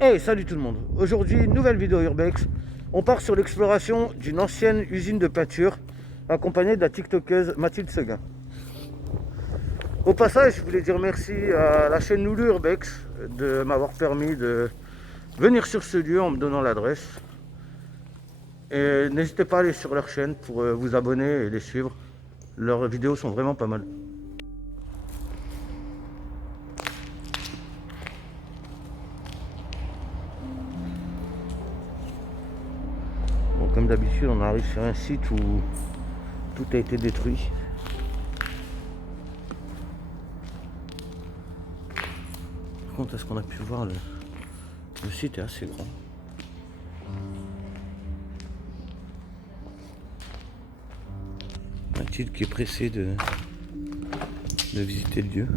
Hey, salut tout le monde. Aujourd'hui, nouvelle vidéo Urbex. On part sur l'exploration d'une ancienne usine de peinture accompagnée de la tiktokeuse Mathilde Seguin. Au passage, je voulais dire merci à la chaîne Noulu Urbex de m'avoir permis de venir sur ce lieu en me donnant l'adresse. Et n'hésitez pas à aller sur leur chaîne pour vous abonner et les suivre. Leurs vidéos sont vraiment pas mal. Bon, comme d'habitude, on arrive sur un site où tout a été détruit. Par contre, à ce qu'on a pu voir, le site est assez grand. Mathilde qui est pressée de visiter le lieu.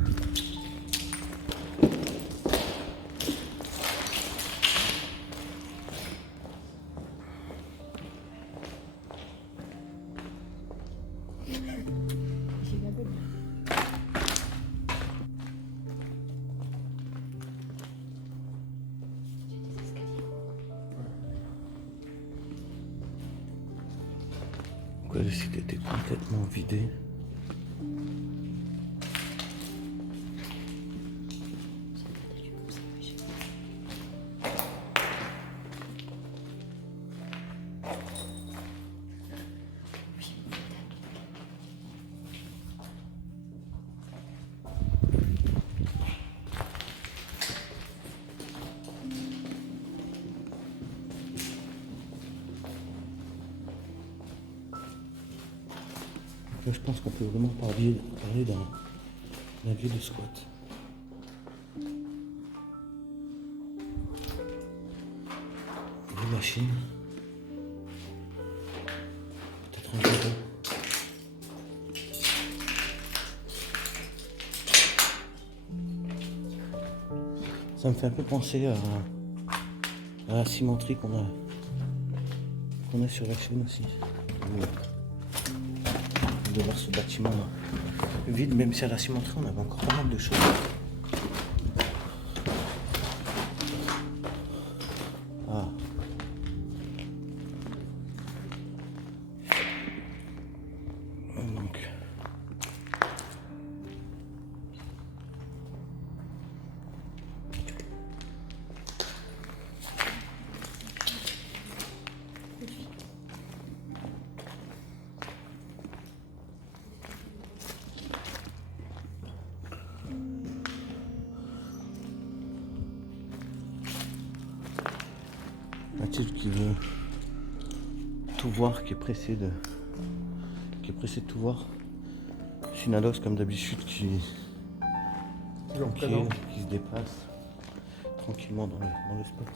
Le site était complètement vidé. Là, je pense qu'on peut vraiment parler d'un lieu de squat. Des machines. Peut-être un bureau. Ça me fait un peu penser à la cimenterie qu'on a sur la chaîne aussi. De voir ce bâtiment vide, même si à la cimenterie on avait encore pas mal de choses. Ah. Donc. Mathilde qui veut tout voir, qui est pressé de tout voir. Finalos comme d'habitude qui se déplace tranquillement dans le spot.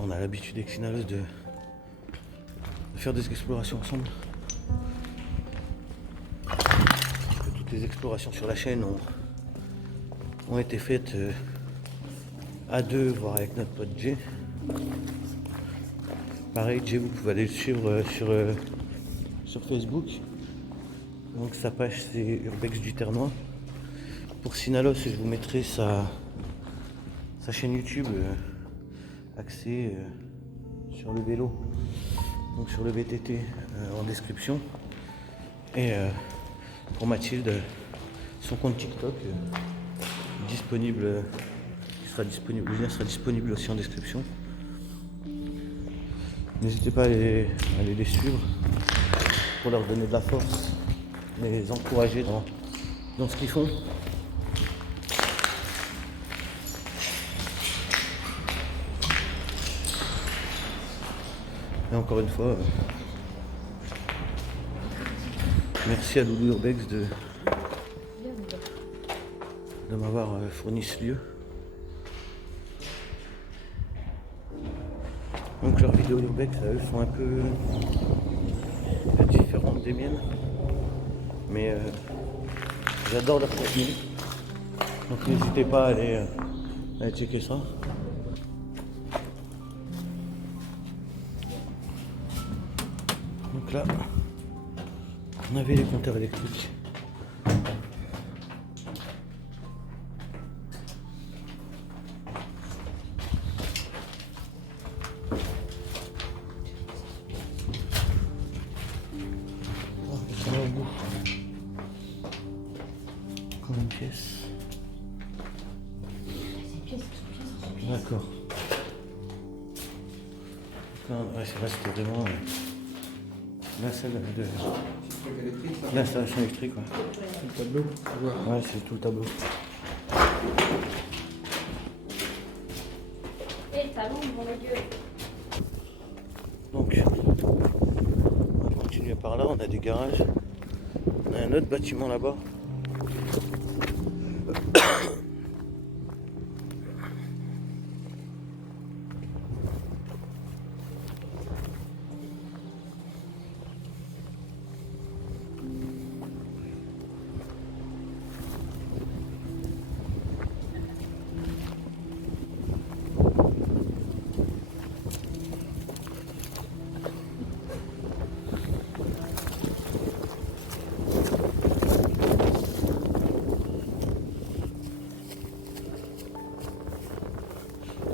On a l'habitude avec Finalos de faire des explorations ensemble. Toutes les explorations sur la chaîne ont été faites à deux, voire avec notre pote Jay. Pareil, Jay, vous pouvez aller le suivre sur Facebook. Donc sa page c'est Urbex du Ternois. Pour Sinalos, je vous mettrai sa chaîne YouTube axée sur le vélo, donc sur le VTT en description. Et pour Mathilde, son compte TikTok disponible. Le lien sera disponible aussi en description. N'hésitez pas à aller les suivre pour leur donner de la force, les encourager dans ce qu'ils font. Et encore une fois, merci à Loulou Urbex de m'avoir fourni ce lieu. Donc leurs vidéos Urbex, eux, sont un peu différentes des miennes. Mais j'adore leur contenu. Donc n'hésitez pas à aller checker ça. Donc là, on avait les compteurs électriques. Combien de pièces? D'accord. Ouais, c'est vrai, c'était vraiment l'installation électrique. Ouais. Le tableau, Ouais, c'est tout le tableau. Et talons devant la gueule. Donc, on va continuer par là, on a des garages. On a un autre bâtiment là-bas.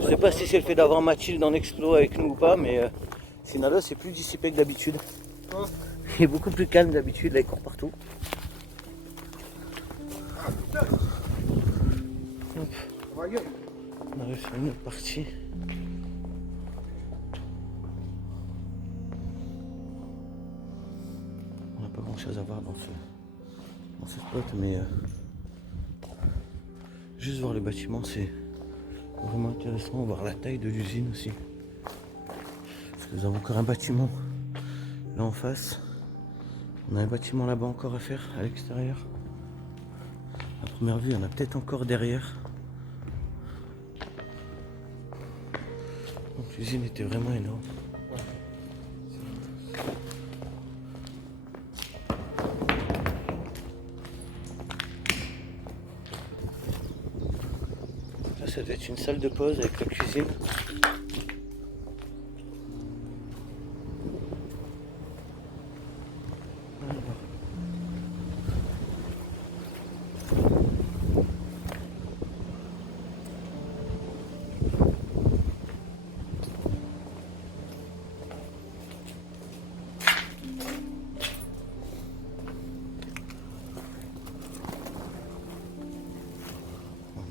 Je sais pas si c'est le fait d'avoir Mathilde en explo avec nous ou pas, mais Sinaloa c'est plus dissipé que d'habitude. Oh. Il est beaucoup plus calme d'habitude, là il court partout. Hop. On arrive sur une autre partie. On n'a pas grand chose à voir dans ce spot, mais juste voir les bâtiments c'est vraiment intéressant, voir la taille de l'usine aussi. Parce que nous avons encore un bâtiment là en face. On a un bâtiment là-bas encore à faire à l'extérieur. À première vue, il y en a peut-être encore derrière. Donc l'usine était vraiment énorme. Là, ça doit être une salle de pause avec la cuisine.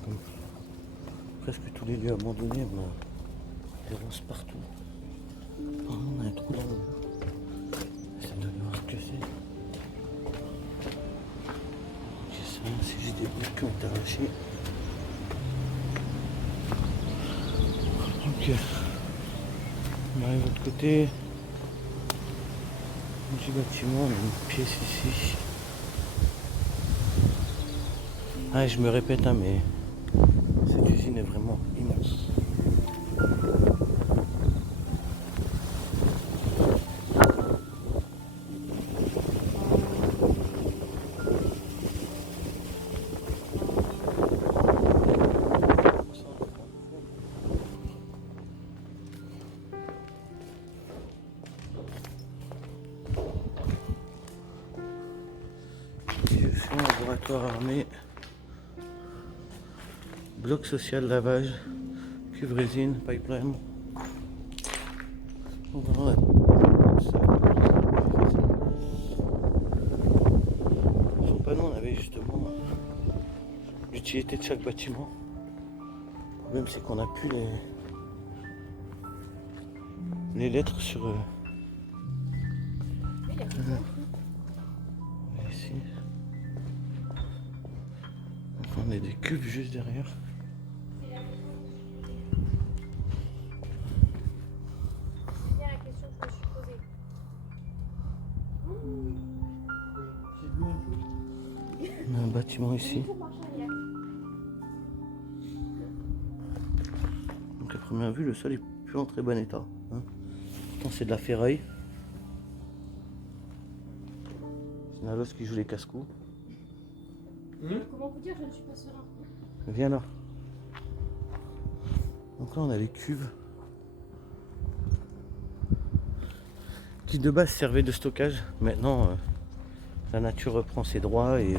Comme presque tous les lieux abandonnés, on a des ronces partout. Oh, on a un trou dans le mur. J'essaie de voir ce que c'est. Ok, ça, c'est juste des briques qui ont été arrachées. Ok. On arrive de l'autre côté du bâtiment, on a une pièce ici. Ah, je me répète, hein, mais cette usine est vraiment immense. Direction laboratoire armé. Bloc social lavage, cuve résine, pipeline. On va voir faut pas nous on avait justement l'utilité de chaque bâtiment. Le problème c'est qu'on n'a plus les lettres sur ici. Donc on a des cubes juste derrière. On a un bâtiment ici. Donc à première vue, le sol est plus en très bon état. Hein. Pourtant c'est de la ferraille. C'est Nalos qui joue les casse-coups. Comment vous dire, je ne suis pas serein. Viens là. Donc là on a les cuves qui de base servaient de stockage. Maintenant la nature reprend ses droits et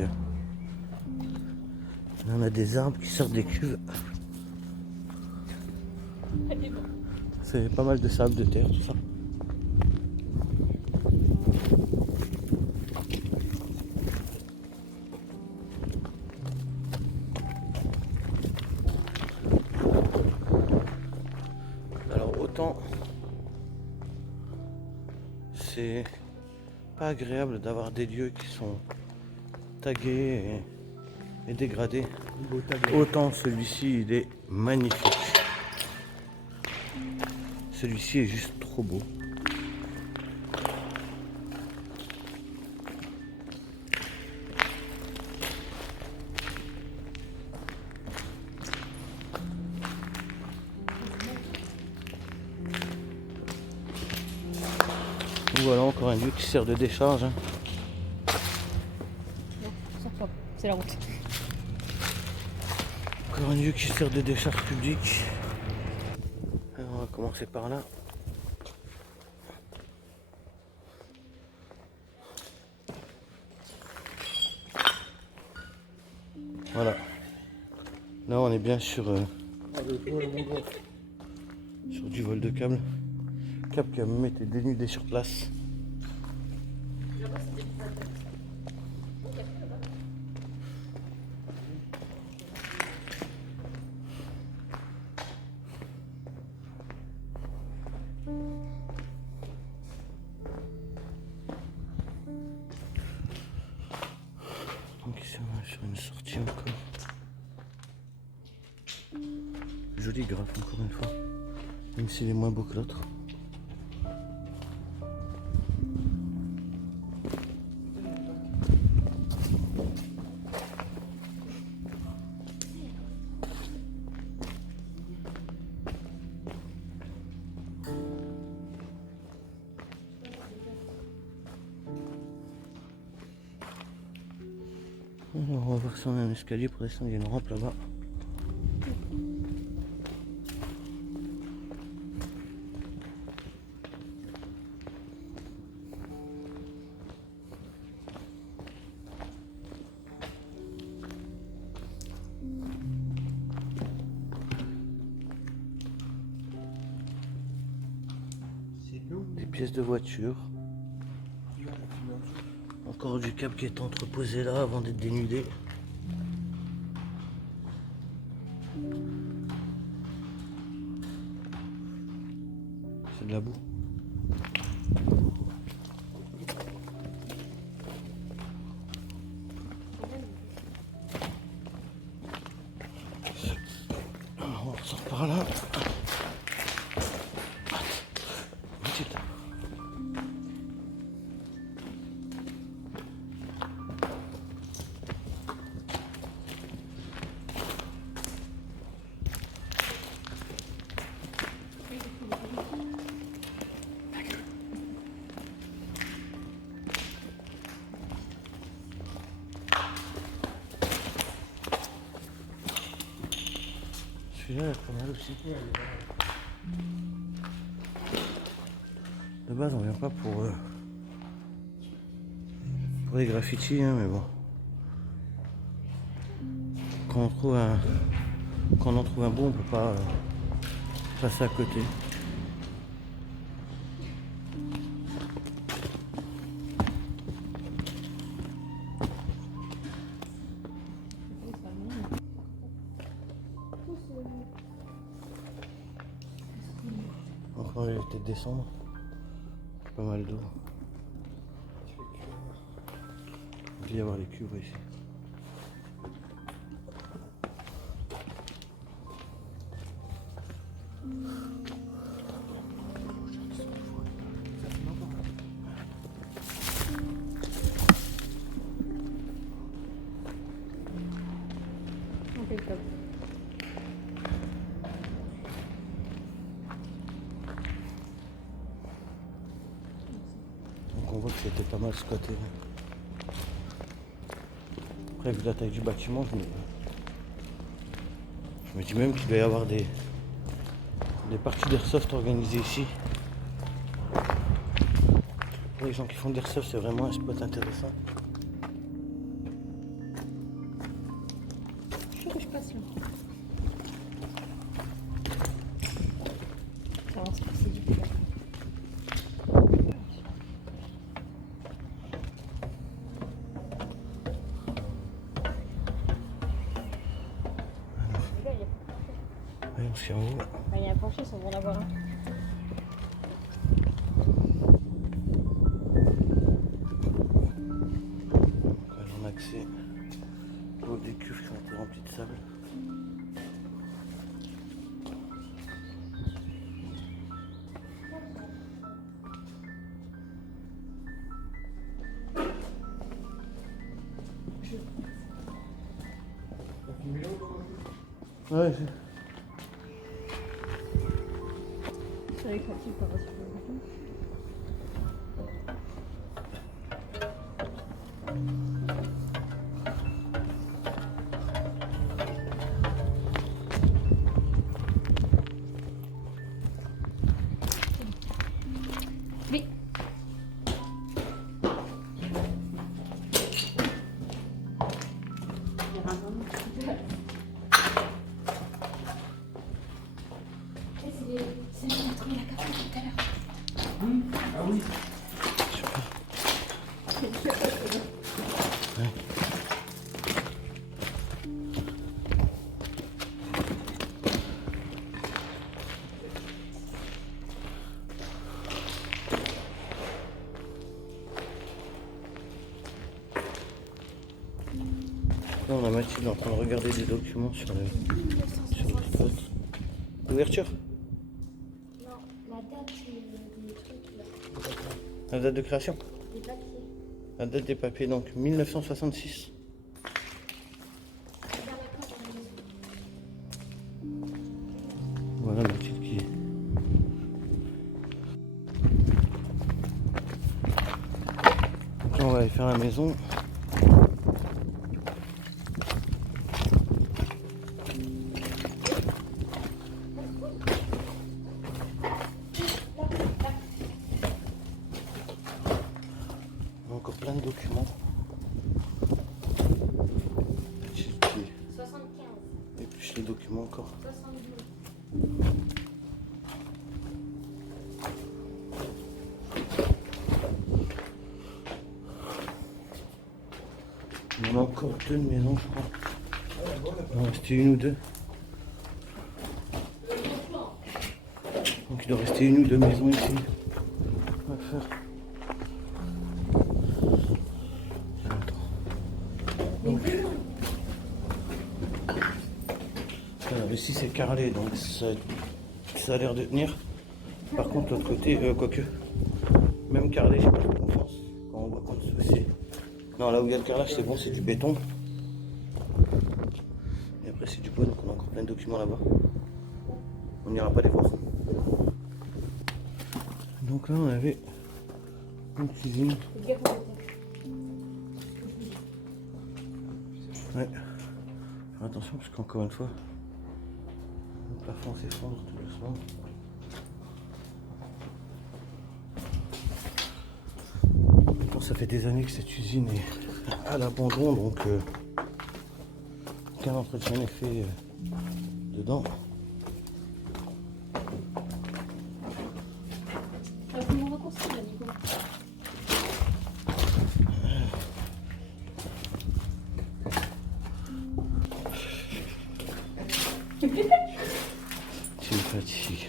là, on a des arbres qui sortent des cuves. C'est pas mal de sable, de terre, tout ça. agréable d'avoir des lieux qui sont tagués et dégradés. Autant celui-ci il est magnifique. Celui-ci est juste trop beau. Voilà encore un lieu qui sert de décharge. Non, sors pas. C'est la route. Encore un lieu qui sert de décharge publique. Alors, on va commencer par là. Voilà. Là on est bien sur du vol de câble. Câble qui a même été dénudé sur place. Donc ici on est sur une sortie encore. Joli graphe encore une fois. Même s'il est moins beau que l'autre. Alors on va voir si on a un escalier pour descendre, il y a une rampe là-bas. Des pièces de voiture. Encore du câble qui est entreposé là avant d'être dénudé. C'est de la boue. Alors on ressort par là. Celui-là est pas mal aussi. De base on vient pas pour les graffitis hein, mais bon. Quand on en trouve un bon on peut pas passer à côté. Encore il va peut-être descendre. Pas mal d'eau. Il doit y avoir les cuves ici. Impeccable. Donc on voit que c'était pas mal squatté. Après vu la taille du bâtiment, je me dis même qu'il doit y avoir des parties d'airsoft organisées ici. Pour les gens qui font de l'airsoft, c'est vraiment un spot intéressant. Je passe là. Ça avance pas, c'est du coup. Allez, on se tient en haut. Il y a un plancher, ça va en avoir un. c'est l'eau des cuves qui ont été remplies de sable. Ouais, C'est avec la petite parasite. Oui. C'est lui qui a trouvé la carte tout à l'heure. Ah oui. Là, on a Mathilde en train de regarder des documents sur le spot. L'ouverture? Non, la date des trucs là. La date de création? Des papiers. La date des papiers, donc 1966. Dans la carte à la maison. Voilà Mathilde qui est. Donc là, on va aller faire la maison. Encore plein de documents. Mathilde qui 75. épluche les documents encore. 72. On a encore deux de maisons, je crois. Il en restait une ou deux. Donc il doit rester une ou deux maisons ici. On va faire. Donc, alors ici c'est carrelé, donc ça a l'air de tenir. Par contre l'autre côté, quoique, même carrelé, j'ai pas trop confiance. Quand on voit qu'en dessous c'est... Non, là où il y a le carrelage c'est bon, c'est du béton. Et après c'est du bois, donc on a encore plein de documents là-bas. On n'ira pas les voir. Donc là on avait une cuisine. Ouais. Faire attention parce qu'encore une fois, le plafond s'effondre tout doucement. Bon, ça fait des années que cette usine est à l'abandon, donc aucun entretien n'est fait dedans. Comment on reconstruit là, Nico? C'est une fatigue.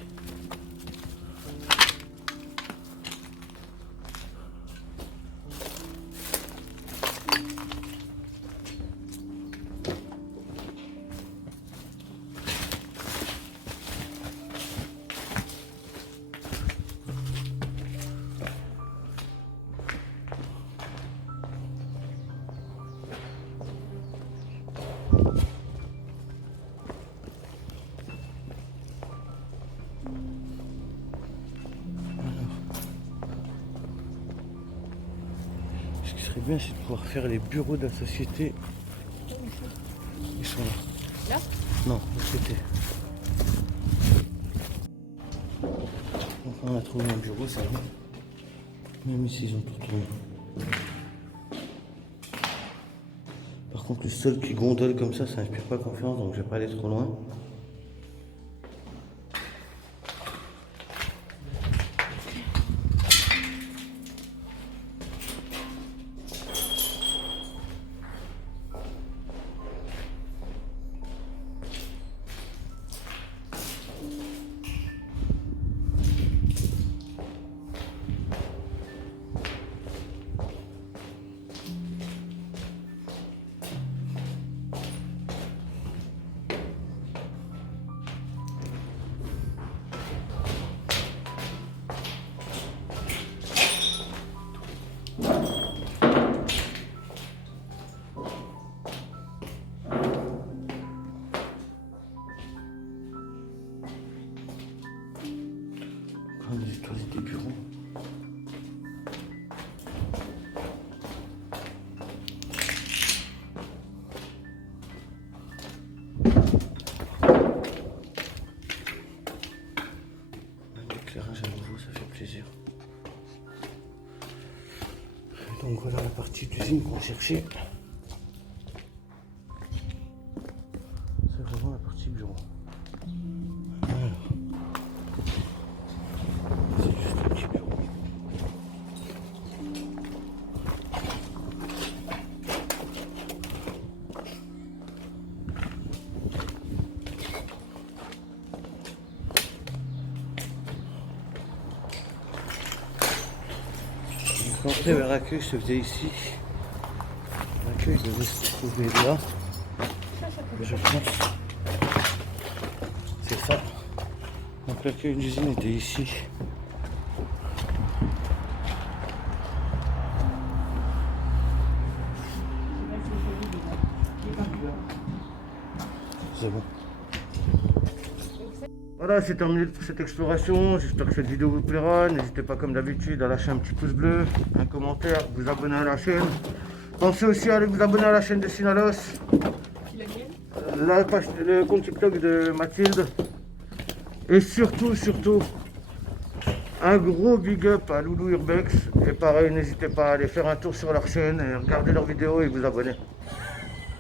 Ce qui serait bien, c'est de pouvoir faire les bureaux de la société. Ils sont là. Là? Non, de l'autre côté. Donc on a trouvé un bureau, ça va. Même ici, ils ont tout retourné. Par contre, le sol qui gondole comme ça inspire pas confiance, donc je vais pas aller trop loin. usine qu'on cherchait. C'est vraiment la partie bureau. Alors. C'est juste un petit bureau. L'entrée vers l'accueil se faisait ici. L'accueil devait se trouver là. Je pense. C'est ça. Donc l'accueil d'usine était ici. C'est bon. Voilà, c'est terminé pour cette exploration. J'espère que cette vidéo vous plaira. N'hésitez pas comme d'habitude à lâcher un petit pouce bleu, un commentaire, vous abonner à la chaîne. Pensez aussi à aller vous abonner à la chaîne de Synalos, la page, le compte TikTok de Mathilde. Et surtout, un gros big up à Loulou Urbex. Et pareil, n'hésitez pas à aller faire un tour sur leur chaîne et regarder leurs vidéos et vous abonner.